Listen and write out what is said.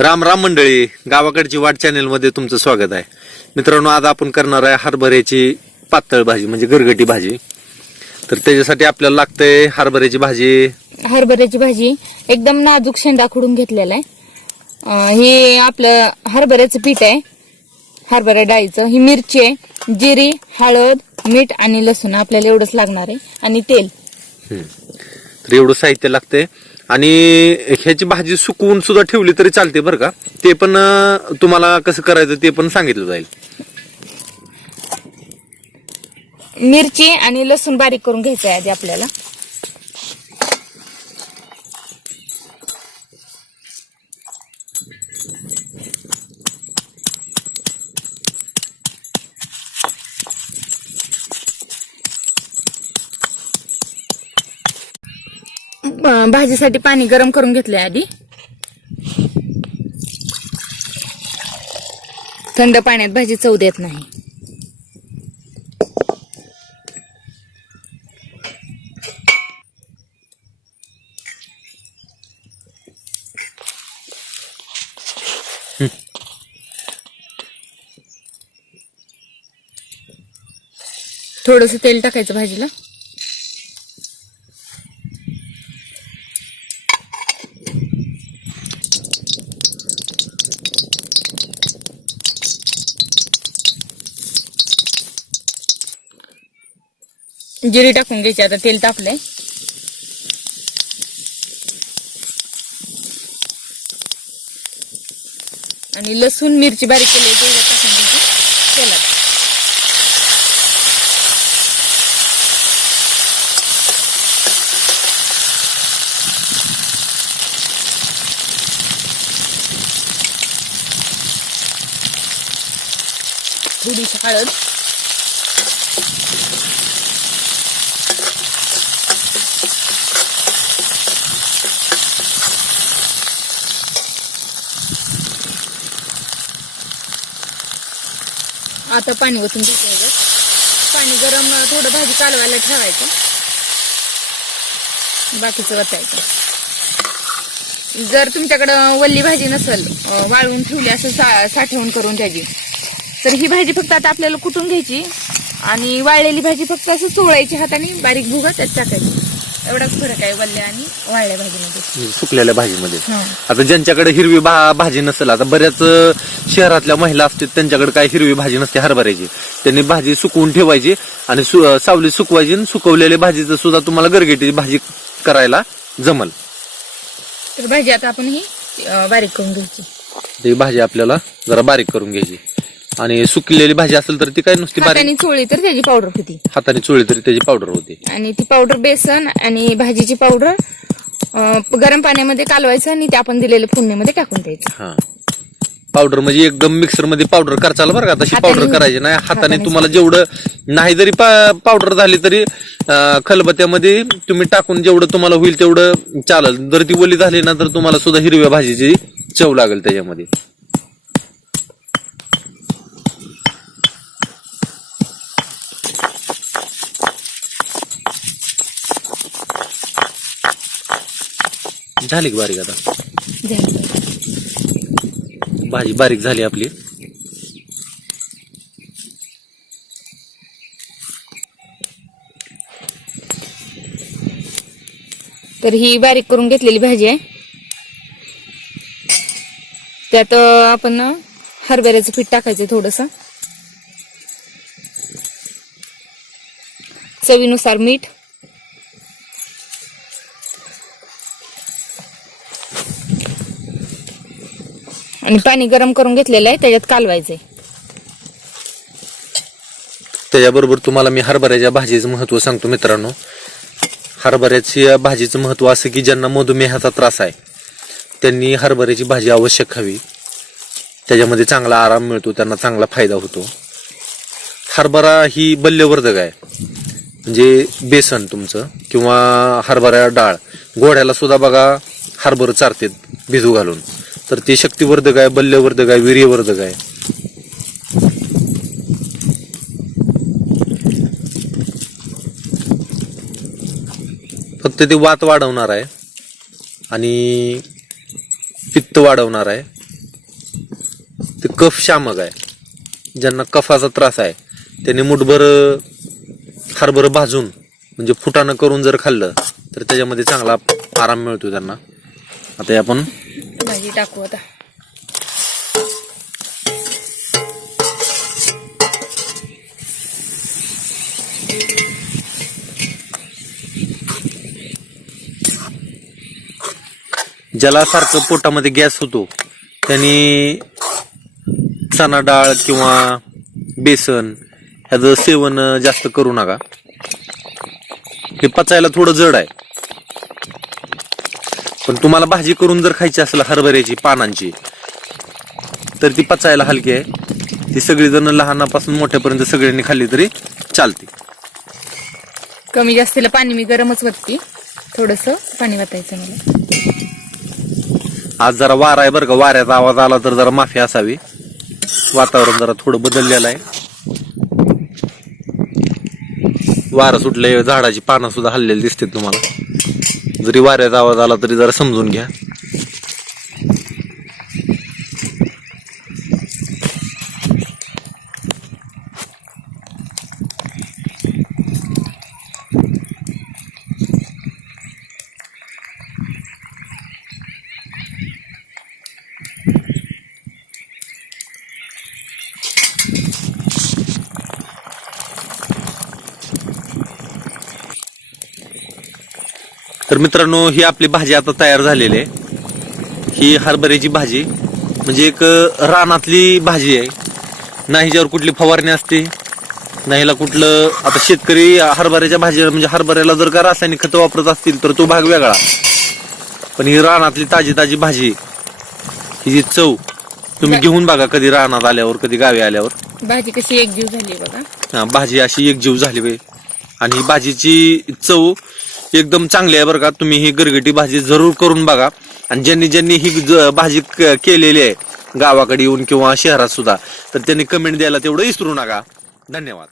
राम राम मंडळी गावाकडची वाट चॅनेलमध्ये तुमचं स्वागत आहे. मित्रांनो आज आपण करणार आहे हरभऱ्याची पातळ भाजी म्हणजे गरगटी भाजी. तर त्याच्यासाठी आपल्याला लागतंय हरभऱ्याची भाजी. हरभऱ्याची भाजी एकदम नाजूक शेंडा खुडून घेतलेला आहे. अं, हे आपलं हरभऱ्याचं पीठ आहे हरभरा डाळीचं. ही मिरची आहे जिरी हळद मीठ आणि लसूण आपल्याला एवढंच लागणार आहे. आणि तेल. तर एवढं साहित्य लागतंय. आणि ह्याची भाजी सुकवून सुद्धा ठेवली तरी चालते बरं का? ते पण तुम्हाला कसं करायचं ते पण सांगितलं जाईल. मिरची आणि लसूण बारीक करून घ्यायचं आहे आधी आपल्याला. भाजीसाठी पाणी गरम करून घेतलंय आधी. थंड पाण्यात भाजी चव देत नाही. थोडस तेल टाकायचं भाजीला. जिरी टाकून घ्यायची आता तेल तापलंय. आणि लसूण मिरची बारीक केली टाकून घ्यायची तेलात. थोडीशी हळद. आता पाणी ओतून घ्यायचं. पाणी गरम थोडं भाजी कालवायला ठेवायचं. बाकीचं वतायचं जर तुमच्याकडं वल्ली भाजी नसेल वाळवून ठेवली असं सा साठवण करून त्याची तर ही भाजी फक्त आता आपल्याला कुटून घ्यायची? आणि वाळलेली भाजी फक्त असं चोळायची हाताने बारीक भुगा त्यात टाकायची. एवढाच फरक आहे वल्ल्या आणि वाळल्या भाजीमध्ये. सुकलेल्या भाजीमध्ये. आता ज्यांच्याकडे हिरवी भाजी नसेल आता बऱ्याच शहरातल्या महिला असतात त्यांच्याकडे काय हिरवी भाजी नसते हरभऱ्याची. त्यांनी भाजी सुकवून ठेवायची आणि सु- अं, सावलीत सुकवायची आणि सुकवलेल्या भाजीचं सुद्धा तुम्हाला गरगेटीची भाजी करायला जमल. तर भाजी आता आपण ही बारीक करून घ्यायची. ती भाजी आपल्याला जरा बारीक करून घ्यायची. आणि सुकलेली भाजी असेल तर ती काय नुसती बारीक हाताने चोळी तर त्याची पावडर होती. हाताने चोळली तरी त्याची पावडर होते. आणि ती पावडर बेसन आणि भाजीची पावडर गरम पाण्यामध्ये कालवायचं आणि ते आपण दिलेल्या फोडणीमध्ये टाकून द्यायचं. हा. पावडर म्हणजे एकदम मिक्सरमध्ये पावडर करचाल बरं का तशी पावडर करायची. नाही हाताने तुम्हाला जेवढं नाही जरी पावडर झाली तरी अं, खलबत्त्यामध्ये तुम्ही टाकून जेवढं तुम्हाला होईल तेवढं चालेल. जर ती ओली झाली ना तर तुम्हाला सुद्धा हिरव्या भाजीची चव लागेल त्याच्यामध्ये. झाली बारीक आता. भाजी बारीक झाली आपली. तर ही बारीक करून घेतलेली भाजी आहे. त्यात आपण हरभऱ्याचं पीठ टाकायचं थोडस. चवीनुसार मीठ. आणि पाणी गरम करून घेतलेलं आहे त्याच्यात कालवायचंय. त्याच्याबरोबर तुम्हाला मी हरभऱ्याच्या भाजीचं महत्त्व सांगतो मित्रांनो. हरभऱ्याच्या भाजीचं महत्त्व असं की ज्यांना मधुमेहाचा त्रास आहे त्यांनी हरभऱ्याची भाजी आवश्यक खावी. त्याच्यामध्ये चांगला आराम मिळतो त्यांना चांगला फायदा होतो. हरभरा ही बल्यवर्धक आहे. म्हणजे बेसन तुमचं किंवा हरभरा डाळ घोड्याला सुद्धा बघा हरभरं चारतात भिजू घालून. तर ते शक्तिवर्धक आहे बल्यवर्धक आहे वीर्यवर्धक आहे. फक्त ते वात वाढवणार आहे आणि पित्त वाढवणार आहे. ते कफ शामक आहे. ज्यांना कफाचा त्रास आहे त्यांनी मुठभर हरभर भाजून म्हणजे फुटाणं करून जर खाल्लं तर त्याच्यामध्ये चांगला आराम मिळतो त्यांना. आता हे आपण भाजी टाकू आता. ज्याला सारखं पोटामध्ये गॅस होतो त्यांनी चणा डाळ किंवा बेसन ह्याचं सेवन जास्त करू नका. हे पचायला थोडं जड आहे. पण तुम्हाला भाजी करून जर खायची असेल हरभऱ्याची पानांची तर ती पचायला हलकी आहे. ती सगळीजण लहानापासून मोठ्यापर्यंत सगळ्यांनी खाल्ली तरी चालते. कमी जास्तीला पाणी मी गरमच वतते. थोडस पाणी वतायचं मला. आज जरा वारा आहे बरं का. वाऱ्याचा आवाज आला तर जरा माफी असावी. वातावरण जरा थोडं बदललेलं आहे. वारं सुटलंय झाडाची पानं सुद्धा हल्लेली दिसते तुम्हाला. जरी वाऱ्याचा आवाज आला तरी जरा समजून घ्या. तर मित्रांनो ही आपली भाजी आता तयार झालेली आहे. ही हरभऱ्याची भाजी. म्हणजे एक रानातली भाजी आहे. ना हिच्यावर कुठली फवारणी असते ना हिला कुठलं आता शेतकरी हरभऱ्याच्या भाजी म्हणजे हरभऱ्याला जर का रासायनिक खतं वापरत असतील तर तो भाग वेगळा. पण ही रानातली ताजी ताजी भाजी ही जी चव तुम्ही घेऊन बघा कधी रानात आल्यावर कधी गावी आल्यावर. भाजी कशी एकजीव झाली बघा. हा, भाजी अशी एकजीव झाली बाई. आणि ही भाजीची चव एकदम चांगली आहे बरं का. तुम्ही ही गरगटी भाजी जरूर करून बघा. आणि ज्यांनी ज्यांनी ही भाजी केलेली आहे गावाकडे येऊन किंवा शहरात सुद्धा तर त्यांनी कमेंट द्यायला तेवढं विसरू नका. धन्यवाद.